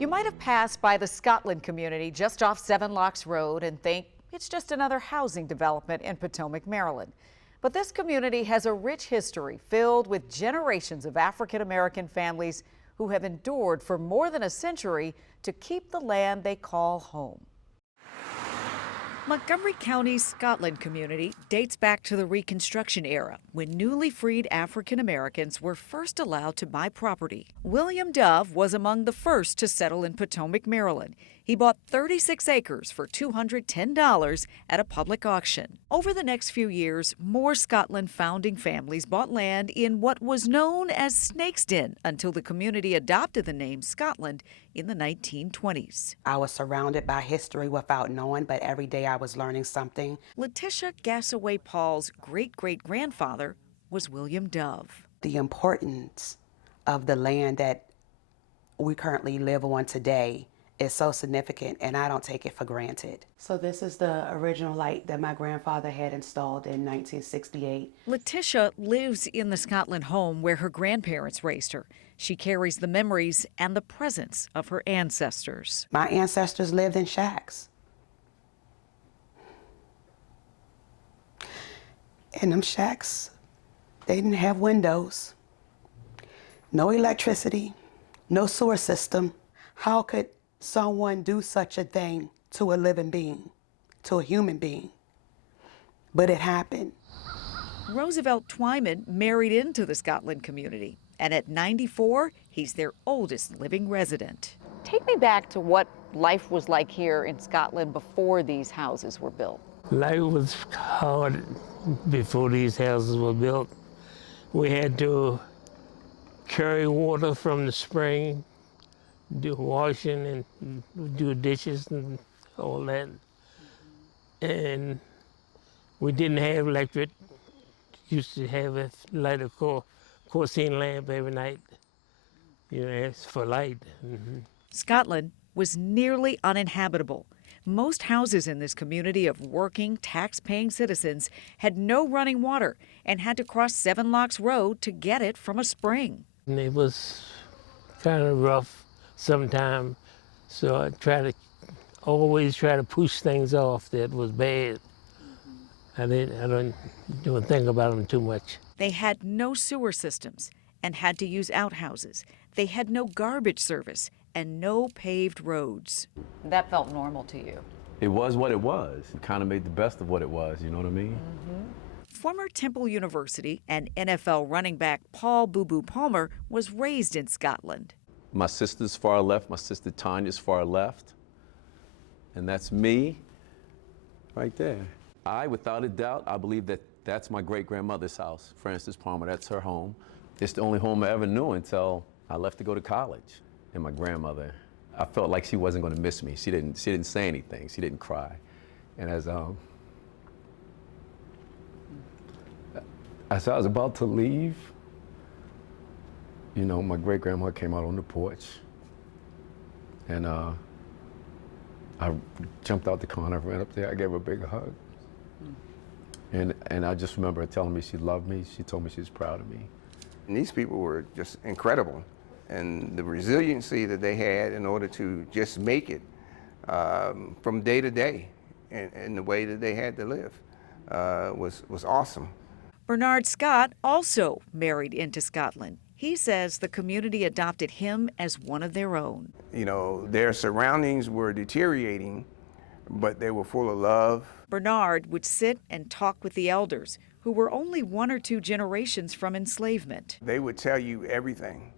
You might have passed by the Scotland community just off Seven Locks Road and think it's just another housing development in Potomac, Maryland. But this community has a rich history filled with generations of African American families who have endured for more than a century to keep the land they call home. Montgomery County's Scotland community dates back to the Reconstruction era, when newly freed African Americans were first allowed to buy property. William Dove was among the first to settle in Potomac, Maryland. He bought 36 acres for $210 at a public auction. Over the next few years, more Scotland founding families bought land in what was known as Snake's Den until the community adopted the name Scotland in the 1920s. I was surrounded by history without knowing, but every day I was learning something. Letitia Gassaway Paul's great-great-grandfather was William Dove. The importance of the land that we currently live on today is so significant, and I don't take it for granted. So this is the original light that my grandfather had installed in 1968. Letitia lives in the Scotland home where her grandparents raised her. She carries the memories and the presence of her ancestors. My ancestors lived in shacks. And them shacks, they didn't have windows, no electricity, no sewer system. How could someone do such a thing to a living being, to a human being? But it happened. Roosevelt Twyman married into the Scotland community, and at 94, he's their oldest living resident. Take me back to what life was like here in Scotland before these houses were built. Life was hard before these houses were built. We had to carry water from the spring, do washing and do dishes and all that. And we didn't have electric. Used to have a light of kerosene lamp every night, you know, it's for light. Scotland was nearly uninhabitable. Most houses in this community of working, tax-paying citizens had no running water and had to cross Seven Locks Road to get it from a spring. And it was kind of rough sometimes, so I always try to push things off that was bad. I don't think about them too much. They had no sewer systems and had to use outhouses. They had no garbage service and no paved roads. That felt normal to you? It was what it was. It kind of made the best of what it was, you know what I mean? Former Temple University and NFL running back Paul Boo Boo Palmer was raised in Scotland. My sister's far left, my sister Tanya's far left, and that's me right there. Without a doubt, I believe that that's my great-grandmother's house, Frances Palmer. That's her home. It's the only home I ever knew until I left to go to college. And my grandmother, I felt like she wasn't going to miss me. She didn't say anything. She didn't cry. And as I was about to leave, you know, my great-grandma came out on the porch, and I jumped out the car and I ran up there. I gave her a big hug. And I just remember her telling me she loved me. She told me she was proud of me. And these people were just incredible. And the resiliency that they had in order to just make it from day to day and the way that they had to live was awesome. Bernard Scott also married into Scotland. He says the community adopted him as one of their own. You know, their surroundings were deteriorating, but they were full of love. Bernard would sit and talk with the elders, who were only 1 or 2 generations from enslavement. They would tell you everything,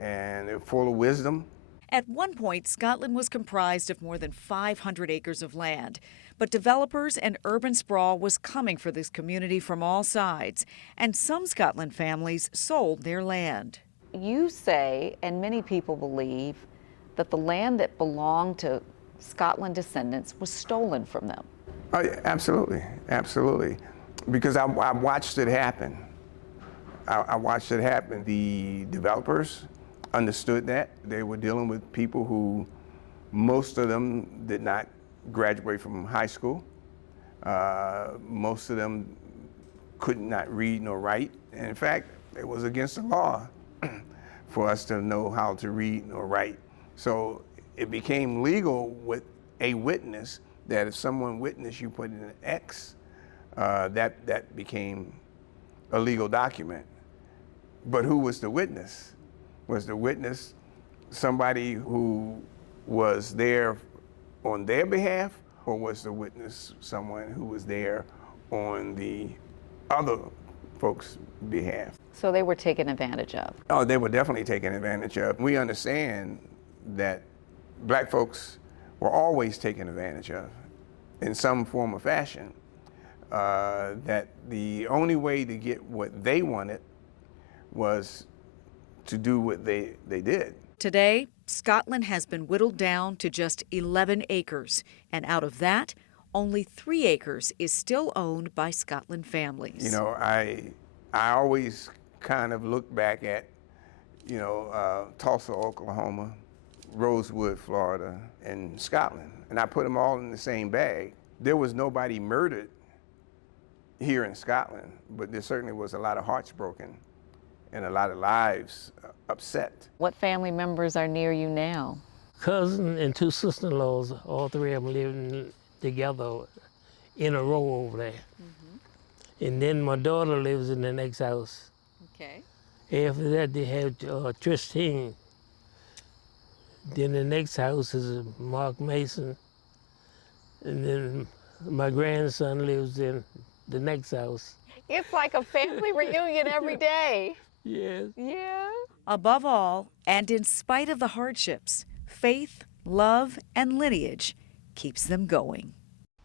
and they're full of wisdom. At one point, Scotland was comprised of more than 500 acres of land, but developers and urban sprawl was coming for this community from all sides, and some Scotland families sold their land. You say, and many people believe, that the land that belonged to Scotland descendants was stolen from them. Oh, yeah, absolutely, absolutely. Because I watched it happen. I watched it happen. The developers understood that. They were dealing with people who, most of them did not graduate from high school. Most of them could not read nor write. And in fact, it was against the law for us to know how to read or write. So it became legal with a witness that if someone witnessed you put in an X, that became a legal document. But who was the witness? Was the witness somebody who was there on their behalf, or was the witness someone who was there on the other folks' behalf? So they were taken advantage of. Oh, they were definitely taken advantage of. We understand that black folks were always taken advantage of in some form or fashion, that the only way to get what they wanted was to do what they did. Today, Scotland has been whittled down to just 11 acres, and out of that, only 3 acres is still owned by Scotland families. You know, I always kind of look back at, Tulsa, Oklahoma, Rosewood, Florida, and Scotland, and I put them all in the same bag. There was nobody murdered here in Scotland, but there certainly was a lot of hearts broken and a lot of lives upset. What family members are near you now? Cousin and 2 sister-in-laws, all 3 of them living together in a row over there. And then my daughter lives in the next house. Okay. After that, they have Tristine. Then the next house is Mark Mason. And then my grandson lives in the next house. It's like a family reunion every day. Yes. Yeah. Above all, and in spite of the hardships, faith, love, and lineage keeps them going.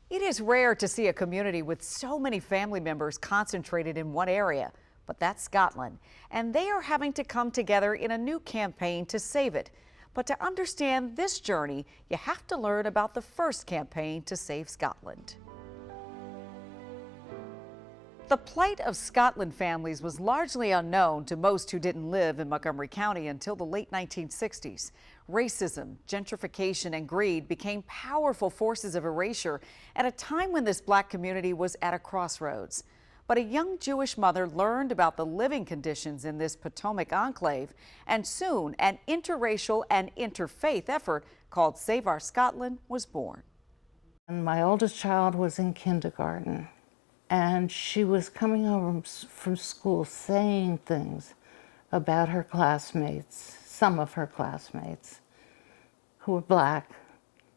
It is rare to see a community with so many family members concentrated in one area, but that's Scotland, and they are having to come together in a new campaign to save it. But to understand this journey, you have to learn about the first campaign to save Scotland. The plight of Scotland families was largely unknown to most who didn't live in Montgomery County until the late 1960s. Racism, gentrification, and greed became powerful forces of erasure at a time when this black community was at a crossroads. But a young Jewish mother learned about the living conditions in this Potomac enclave, and soon an interracial and interfaith effort called Save Our Scotland was born. And my oldest child was in kindergarten, and she was coming home from school saying things about her classmates, some of her classmates who were black,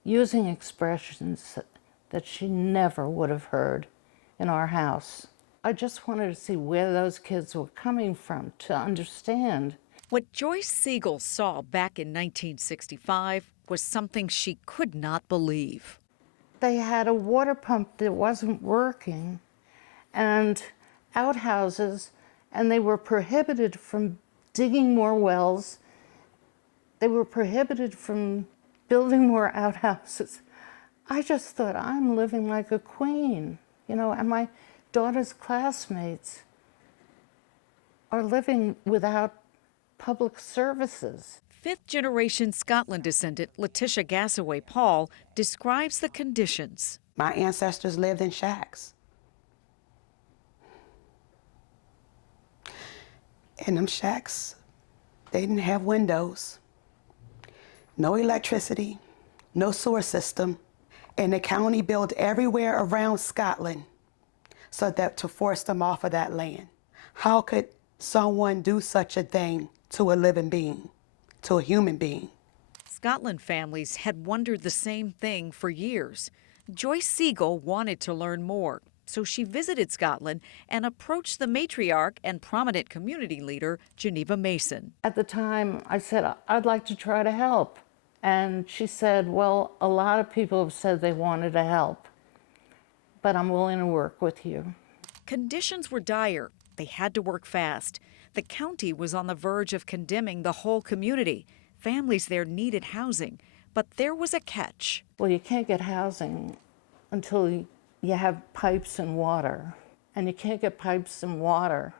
using expressions that she never would have heard in our house. I just wanted to see where those kids were coming from to understand. What Joyce Siegel saw back in 1965 was something she could not believe. They had a water pump that wasn't working and outhouses, and they were prohibited from digging more wells. They were prohibited from building more outhouses. I just thought, I'm living like a queen, and my daughter's classmates are living without public services. Fifth-generation Scotland descendant Letitia Gassaway Paul describes the conditions. My ancestors lived in shacks. In them shacks, they didn't have windows, no electricity, no sewer system, and the county built everywhere around Scotland so that to force them off of that land. How could someone do such a thing to a living being, to a human being? Scotland families had wondered the same thing for years. Joyce Siegel wanted to learn more, so she visited Scotland and approached the matriarch and prominent community leader, Geneva Mason. At the time, I said, I'd like to try to help. And she said, well, a lot of people have said they wanted to help, but I'm willing to work with you. Conditions were dire. They had to work fast. The county was on the verge of condemning the whole community. Families there needed housing, but there was a catch. Well, you can't get housing until you have pipes and water. And you can't get pipes and water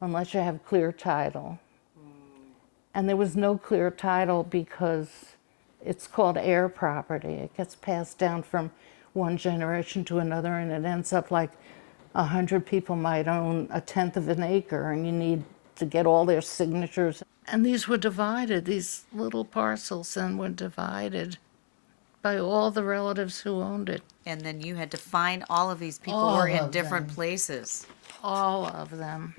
unless you have clear title. And there was no clear title because it's called heir property. It gets passed down from one generation to another, and it ends up like 100 people might own 1/10 of an acre, and you need to get all their signatures. And these were divided, these little parcels then were divided by all the relatives who owned it. And then you had to find all of these people All who were in of different them. places. All of them.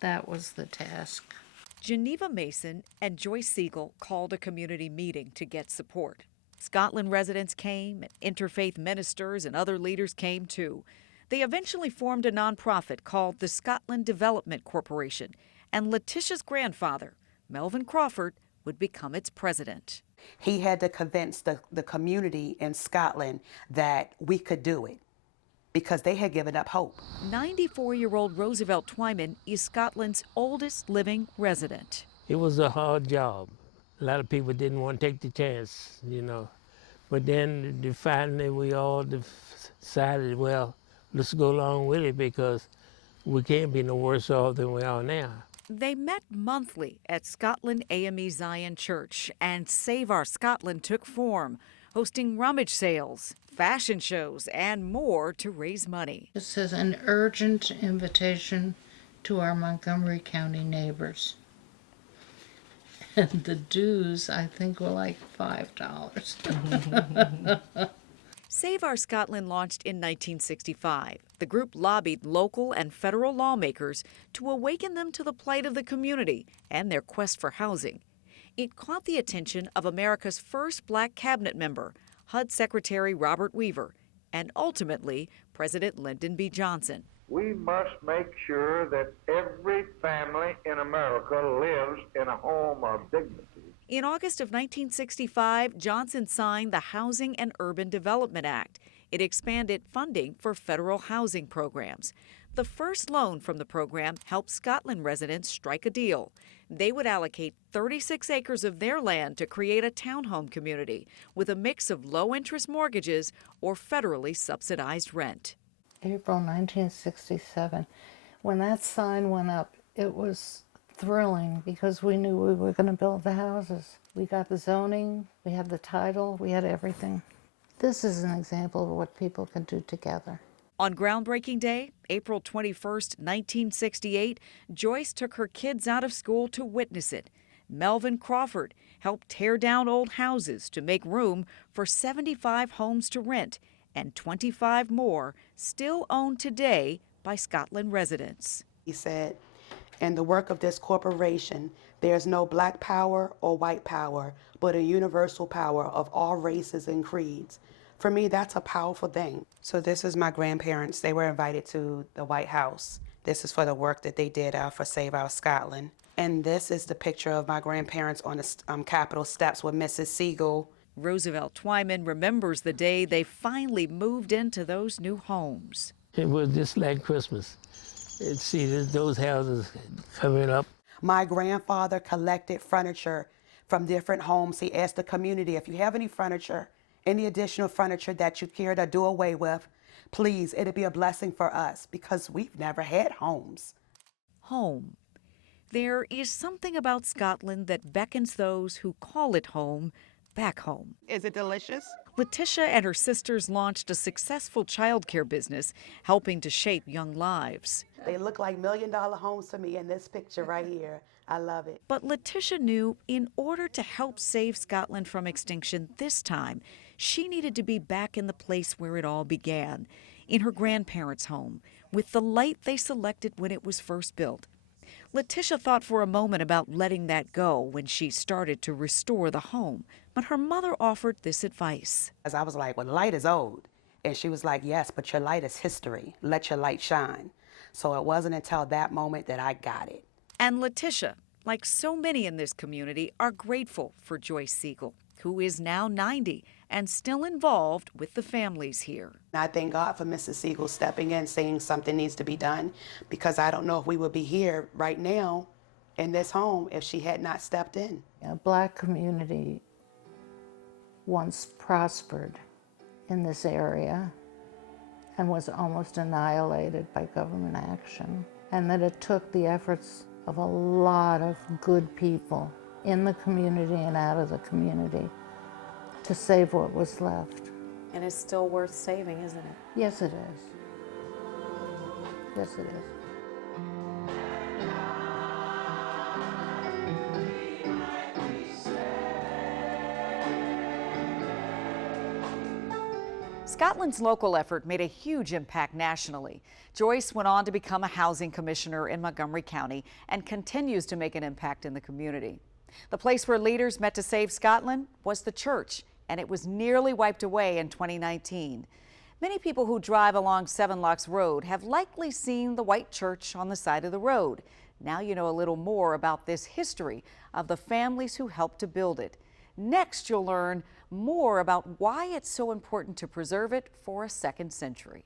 That was the task. Geneva Mason and Joyce Siegel called a community meeting to get support. Scotland residents came, and interfaith ministers and other leaders came too. They eventually formed a nonprofit called the Scotland Development Corporation, and Letitia's grandfather, Melvin Crawford, would become its president. He had to convince the community in Scotland that we could do it because they had given up hope. 94-year-old Roosevelt Twyman is Scotland's oldest living resident. It was a hard job. A lot of people didn't want to take the chance, you know. But then finally we all decided, well, let's go along with it because we can't be no worse off than we are now. They met monthly at Scotland AME Zion Church, and Save Our Scotland took form, hosting rummage sales, fashion shows, and more to raise money. This is an urgent invitation to our Montgomery County neighbors. And the dues, I think, were like $5. Save Our Scotland launched in 1965. The group lobbied local and federal lawmakers to awaken them to the plight of the community and their quest for housing. It caught the attention of America's first black cabinet member, HUD Secretary Robert Weaver, and ultimately President Lyndon B. Johnson. We must make sure that every family in America lives in a home of dignity. In August of 1965, Johnson signed the Housing and Urban Development Act. It expanded funding for federal housing programs. The first loan from the program helped Scotland residents strike a deal. They would allocate 36 acres of their land to create a townhome community with a mix of low-interest mortgages or federally subsidized rent. April 1967. When that sign went up, it was thrilling because we knew we were going to build the houses. We got the zoning, we had the title, we had everything. This is an example of what people can do together. On groundbreaking day, April 21st, 1968, Joyce took her kids out of school to witness it. Melvin Crawford helped tear down old houses to make room for 75 homes to rent, and 25 more still owned today by Scotland residents. He said, in the work of this corporation, there's no black power or white power, but a universal power of all races and creeds. For me, that's a powerful thing. So this is my grandparents. They were invited to the White House. This is for the work that they did for Save Our Scotland. And this is the picture of my grandparents on the Capitol steps with Mrs. Siegel. Roosevelt Twyman remembers the day they finally moved into those new homes. It was just like Christmas. And see those houses coming up. My grandfather collected furniture from different homes. He asked the community, if you have any furniture, any additional furniture that you care to do away with, please, it'd be a blessing for us because we've never had homes. Home. There is something about Scotland that beckons those who call it home back home. Is it delicious? Letitia and her sisters launched a successful childcare business, helping to shape young lives. They look like million-dollar homes to me in this picture right here. I love it. But Letitia knew in order to help save Scotland from extinction this time, she needed to be back in the place where it all began, in her grandparents' home, with the light they selected when it was first built. Letitia thought for a moment about letting that go when she started to restore the home, but her mother offered this advice. As I was like, well, light is old. And she was like, yes, but your light is history. Let your light shine. So it wasn't until that moment that I got it. And Letitia, like so many in this community, are grateful for Joyce Siegel, who is now 90 and still involved with the families here. I thank God for Mrs. Siegel stepping in, saying something needs to be done, because I don't know if we would be here right now in this home if she had not stepped in. A black community once prospered in this area and was almost annihilated by government action, and that it took the efforts of a lot of good people in the community and out of the community to save what was left. And it's still worth saving, isn't it? Yes, it is. Yes, it is. Scotland's local effort made a huge impact nationally. Joyce went on to become a housing commissioner in Montgomery County and continues to make an impact in the community. The place where leaders met to save Scotland was the church, and it was nearly wiped away in 2019. Many people who drive along Seven Locks Road have likely seen the white church on the side of the road. Now you know a little more about this history of the families who helped to build it. Next, you'll learn more about why it's so important to preserve it for a second century.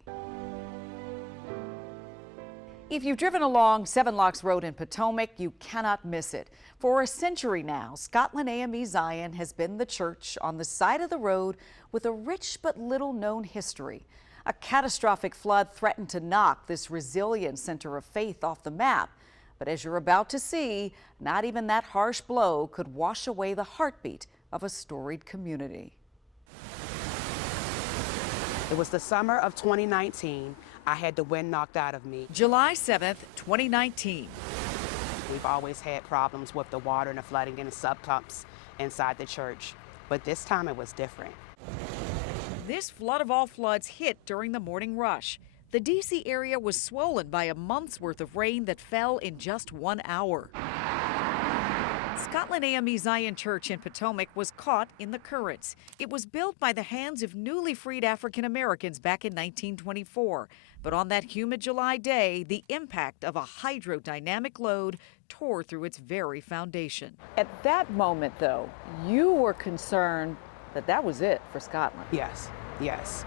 If you've driven along Seven Locks Road in Potomac, you cannot miss it. For a century now, Scotland AME Zion has been the church on the side of the road with a rich but little known history. A catastrophic flood threatened to knock this resilient center of faith off the map. But as you're about to see, not even that harsh blow could wash away the heartbeat of a storied community. It was the summer of 2019. I had the wind knocked out of me. July 7th, 2019. We've always had problems with the water and the flooding in the subpumps inside the church, but this time it was different. This flood of all floods hit during the morning rush. The D.C. area was swollen by a month's worth of rain that fell in just 1 hour. Scotland AME Zion Church in Potomac was caught in the currents. It was built by the hands of newly freed African Americans back in 1924. But on that humid July day, the impact of a hydrodynamic load tore through its very foundation. At that moment, though, you were concerned that that was it for Scotland. Yes, yes.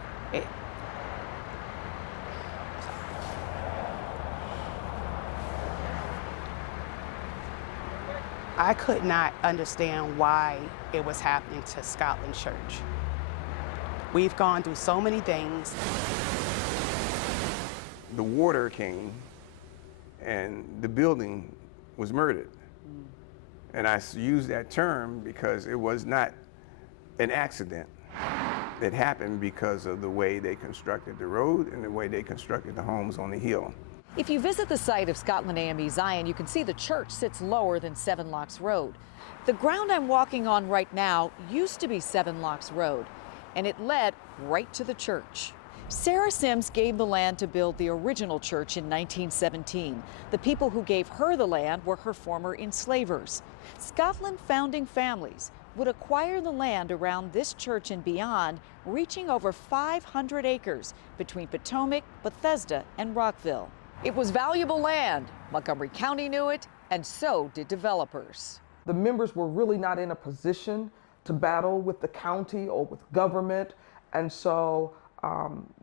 I could not understand why it was happening to Scotland Church. We've gone through so many things. The water came and the building was murdered. And I use that term because it was not an accident. It happened because of the way they constructed the road and the way they constructed the homes on the hill. If you visit the site of Scotland AME Zion, you can see the church sits lower than Seven Locks Road. The ground I'm walking on right now used to be Seven Locks Road, and it led right to the church. Sarah Sims gave the land to build the original church in 1917. The people who gave her the land were her former enslavers. Scotland founding families would acquire the land around this church and beyond, reaching over 500 acres between Potomac, Bethesda, and Rockville. It was valuable land. Montgomery County knew it, and so did developers. The members were really not in a position to battle with the county or with government, and so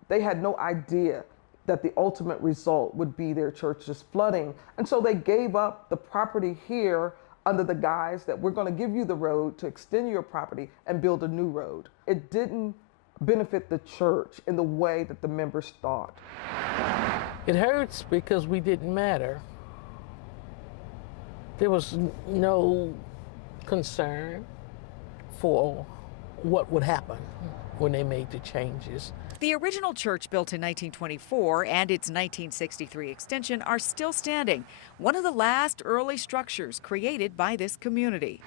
they had no idea that the ultimate result would be their churches flooding. And so they gave up the property here under the guise that we're going to give you the road to extend your property and build a new road. It didn't benefit the church in the way that the members thought. It hurts because we didn't matter. There was no concern for what would happen when they made the changes. The original church, built in 1924, and its 1963 extension are still standing, one of the last early structures created by this community.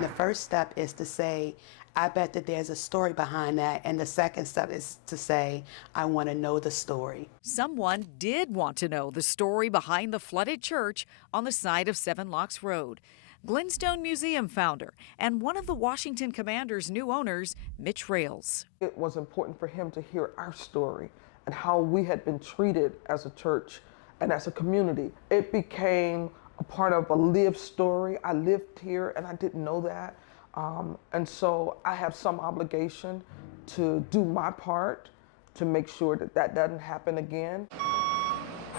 The first step is to say, I bet that there's a story behind that, and the second step is to say, I want to know the story. Someone did want to know the story behind the flooded church on the side of Seven Locks Road. Glenstone Museum founder and one of the Washington Commanders' new owners, Mitch Rails. It was important for him to hear our story and how we had been treated as a church and as a community. It became a part of a lived story. I lived here and I didn't know that. And so I have some obligation to do my part to make sure that that doesn't happen again.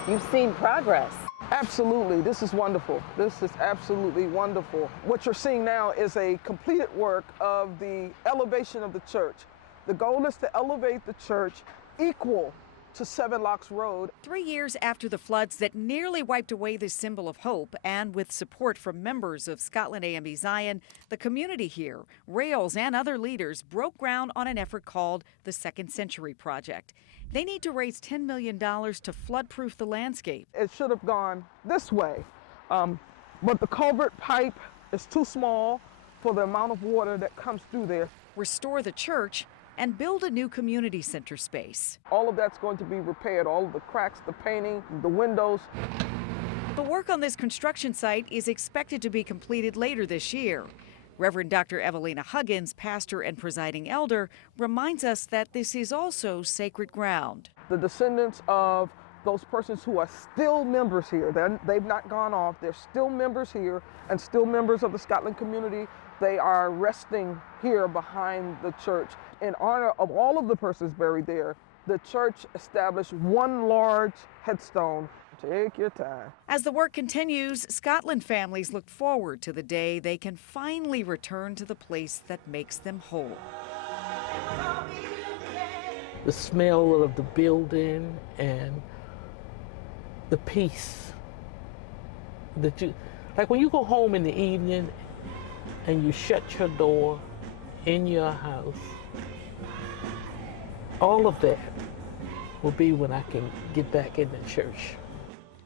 You've seen progress. Absolutely, this is wonderful. This is absolutely wonderful. What you're seeing now is a completed work of the elevation of the church. The goal is to elevate the church equal to Seven Locks Road. 3 years after the floods that nearly wiped away this symbol of hope, and with support from members of Scotland AME Zion, the community here, Rails, and other leaders broke ground on an effort called the Second Century Project. They need to raise $10 million to flood-proof the landscape. It should have gone this way, but the culvert pipe is too small for the amount of water that comes through there. Restore the church and build a new community center space. All of that's going to be repaired, all of the cracks, the painting, the windows. The work on this construction site is expected to be completed later this year. Reverend Dr. Evelina Huggins, pastor and presiding elder, reminds us that this is also sacred ground. The descendants of those persons who are still members here, they've not gone off, they're still members here and still members of the Scotland community. They are resting here behind the church. In honor of all of the persons buried there, the church established one large headstone. Take your time. As the work continues, Scotland families look forward to the day they can finally return to the place that makes them whole. The smell of the building and the peace that you, like when you go home in the evening and you shut your door in your house, all of that will be when I can get back in the church.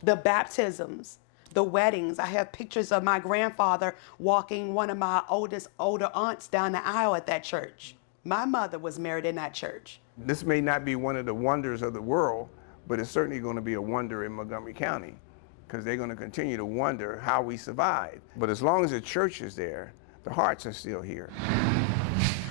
The baptisms, the weddings. I have pictures of my grandfather walking one of my older aunts down the aisle at that church. My mother was married in that church. This may not be one of the wonders of the world, but it's certainly going to be a wonder in Montgomery County, because they're going to continue to wonder how we survived. But as long as the church is there, the hearts are still here.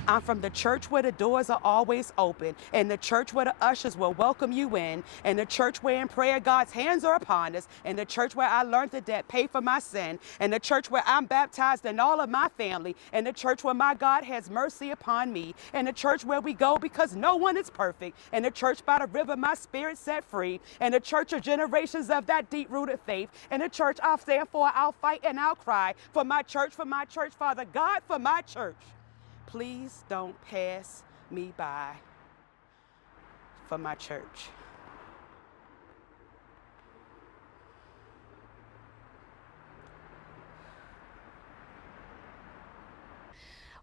I'm from the church where the doors are always open, and the church where the ushers will welcome you in, and the church where in prayer God's hands are upon us, and the church where I learned the debt paid for my sin, and the church where I'm baptized and all of my family, and the church where my God has mercy upon me, and the church where we go because no one is perfect, and the church by the river my spirit set free, and the church of generations of that deep-rooted faith, and the church I'll stand for, I'll fight and I'll cry for my church, Father God, for my church. Please don't pass me by for my church.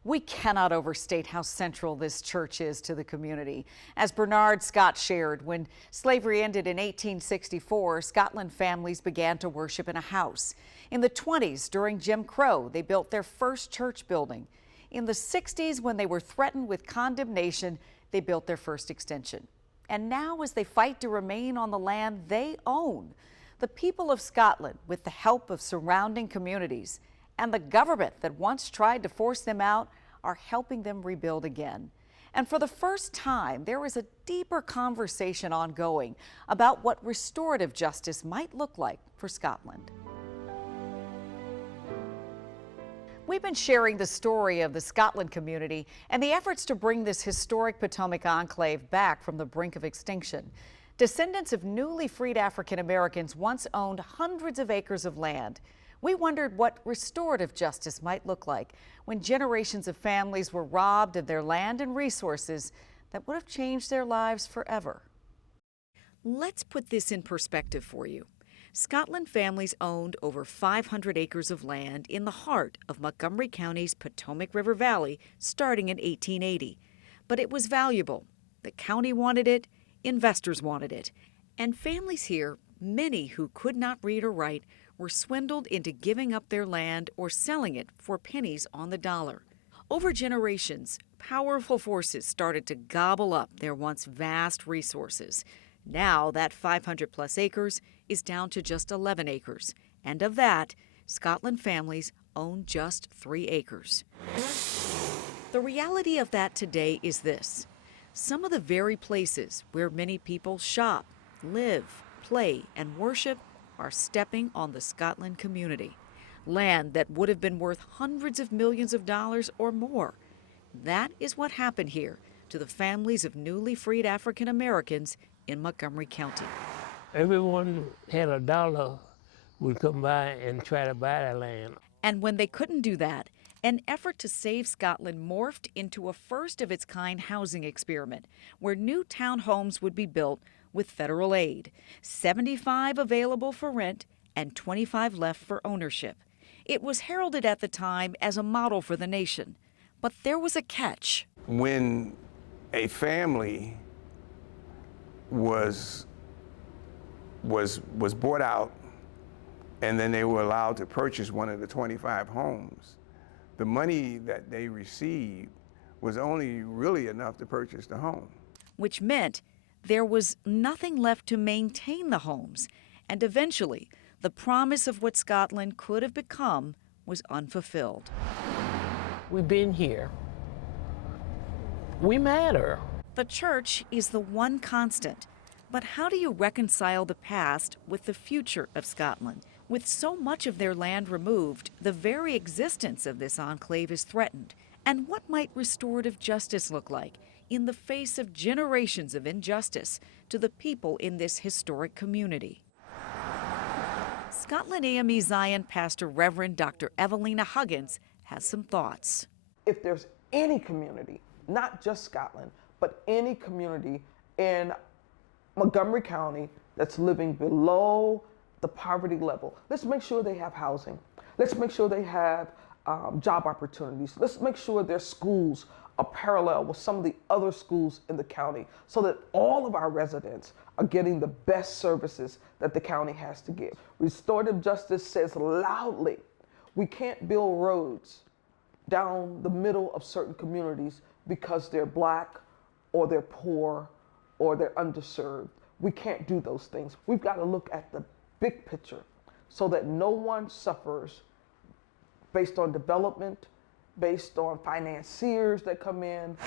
We cannot overstate how central this church is to the community. As Bernard Scott shared, when slavery ended in 1864, Scotland families began to worship in a house. In the 20s, during Jim Crow, they built their first church building. In the 60s, when they were threatened with condemnation, they built their first extension. And now, as they fight to remain on the land they own, the people of Scotland, with the help of surrounding communities and the government that once tried to force them out, are helping them rebuild again. And for the first time, there is a deeper conversation ongoing about what restorative justice might look like for Scotland. We've been sharing the story of the Scotland community and the efforts to bring this historic Potomac enclave back from the brink of extinction. Descendants of newly freed African Americans once owned hundreds of acres of land. We wondered what restorative justice might look like when generations of families were robbed of their land and resources that would have changed their lives forever. Let's put this in perspective for you. Scotland families owned over 500 acres of land in the heart of Montgomery County's Potomac River Valley starting in 1880. But it was valuable. The county wanted it, investors wanted it, and families here, many who could not read or write, were swindled into giving up their land or selling it for pennies on the dollar. Over generations, powerful forces started to gobble up their once vast resources. Now that 500-plus acres is down to just 11 acres, and of that, Scotland families own just 3 acres. The reality of that today is this: some of the very places where many people shop, live, play, and worship are stepping on the Scotland community. Land that would have been worth hundreds of millions of dollars or more. That is what happened here to the families of newly freed African Americans in Montgomery County. Everyone had a dollar would come by and try to buy that land. And when they couldn't do that, an effort to save Scotland morphed into a first-of-its-kind housing experiment where new townhomes would be built with federal aid, 75 available for rent and 25 left for ownership. It was heralded at the time as a model for the nation, but there was a catch. When a family was bought out and then they were allowed to purchase one of the 25 homes, the money that they received was only really enough to purchase the home. Which meant there was nothing left to maintain the homes, and eventually the promise of what Scotland could have become was unfulfilled. We've been here. We matter. The church is the one constant, but how do you reconcile the past with the future of Scotland? With so much of their land removed, the very existence of this enclave is threatened. And what might restorative justice look like in the face of generations of injustice to the people in this historic community? Scotland AME Zion pastor Reverend Dr. Evelina Huggins has some thoughts. If there's any community, not just Scotland, but any community in Montgomery County that's living below the poverty level, let's make sure they have housing. Let's make sure they have job opportunities. Let's make sure their schools are parallel with some of the other schools in the county so that all of our residents are getting the best services that the county has to give. Restorative justice says loudly, we can't build roads down the middle of certain communities because they're black or they're poor or they're underserved. We can't do those things. We've got to look at the big picture so that no one suffers based on development, based on financiers that come in.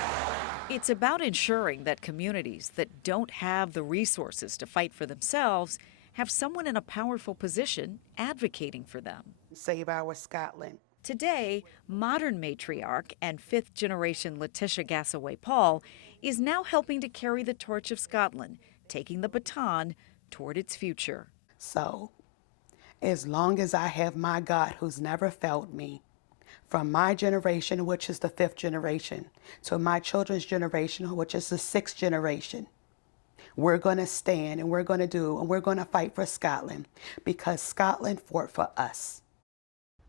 It's about ensuring that communities that don't have the resources to fight for themselves have someone in a powerful position advocating for them. Save our Scotland. Today, modern matriarch and fifth-generation Letitia Gassaway-Paul is now helping to carry the torch of Scotland, taking the baton toward its future. So, as long as I have my God who's never failed me, from my generation, which is the fifth generation, to my children's generation, which is the sixth generation, we're going to stand and we're going to do and we're going to fight for Scotland because Scotland fought for us.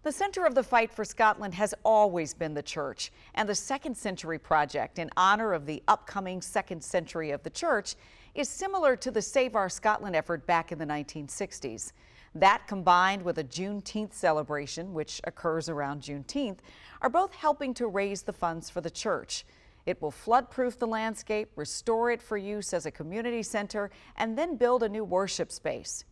The center of the fight for Scotland has always been the church, and the Second Century Project, in honor of the upcoming second century of the church, is similar to the Save Our Scotland effort back in the 1960s. That, combined with a Juneteenth celebration, which occurs around Juneteenth, are both helping to raise the funds for the church. It will flood-proof the landscape, restore it for use as a community center, and then build a new worship space.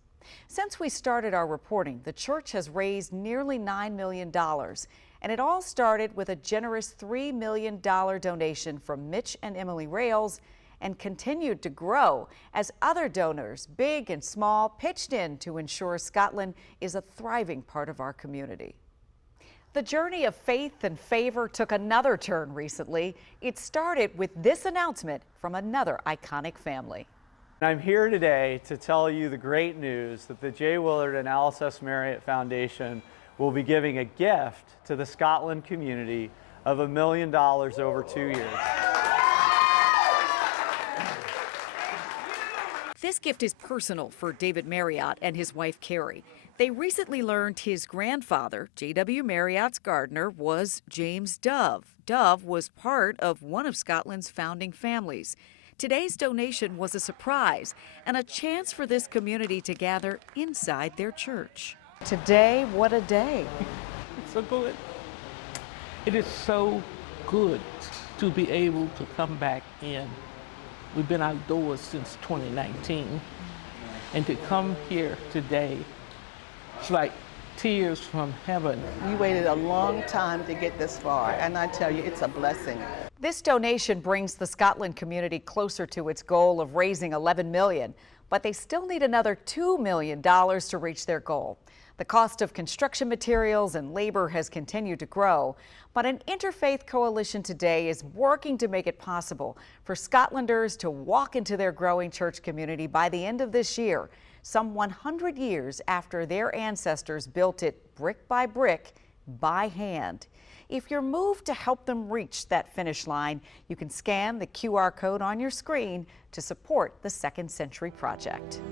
Since we started our reporting, the church has raised nearly $9 million, and it all started with a generous $3 million donation from Mitch and Emily Rails, and continued to grow as other donors, big and small, pitched in to ensure Scotland is a thriving part of our community. The journey of faith and favor took another turn recently. It started with this announcement from another iconic family. I'm here today to tell you the great news that the J. Willard and Alice S. Marriott Foundation will be giving a gift to the Scotland community of $1 million over 2 years. This gift is personal for David Marriott and his wife Carrie. They recently learned his grandfather, J.W. Marriott's gardener, was James Dove. Dove was part of one of Scotland's founding families. Today's donation was a surprise and a chance for this community to gather inside their church. Today, what a day. It's so good. It is so good to be able to come back in. We've been outdoors since 2019, and to come here today, it's like tears from heaven. We waited a long time to get this far, and I tell you, it's a blessing. This donation brings the Scotland community closer to its goal of raising $11 million, but they still need another $2 million to reach their goal. The cost of construction materials and labor has continued to grow, but an interfaith coalition today is working to make it possible for Scotlanders to walk into their growing church community by the end of this year, some 100 years after their ancestors built it brick by brick by hand. If you're moved to help them reach that finish line, you can scan the QR code on your screen to support the Second Century Project.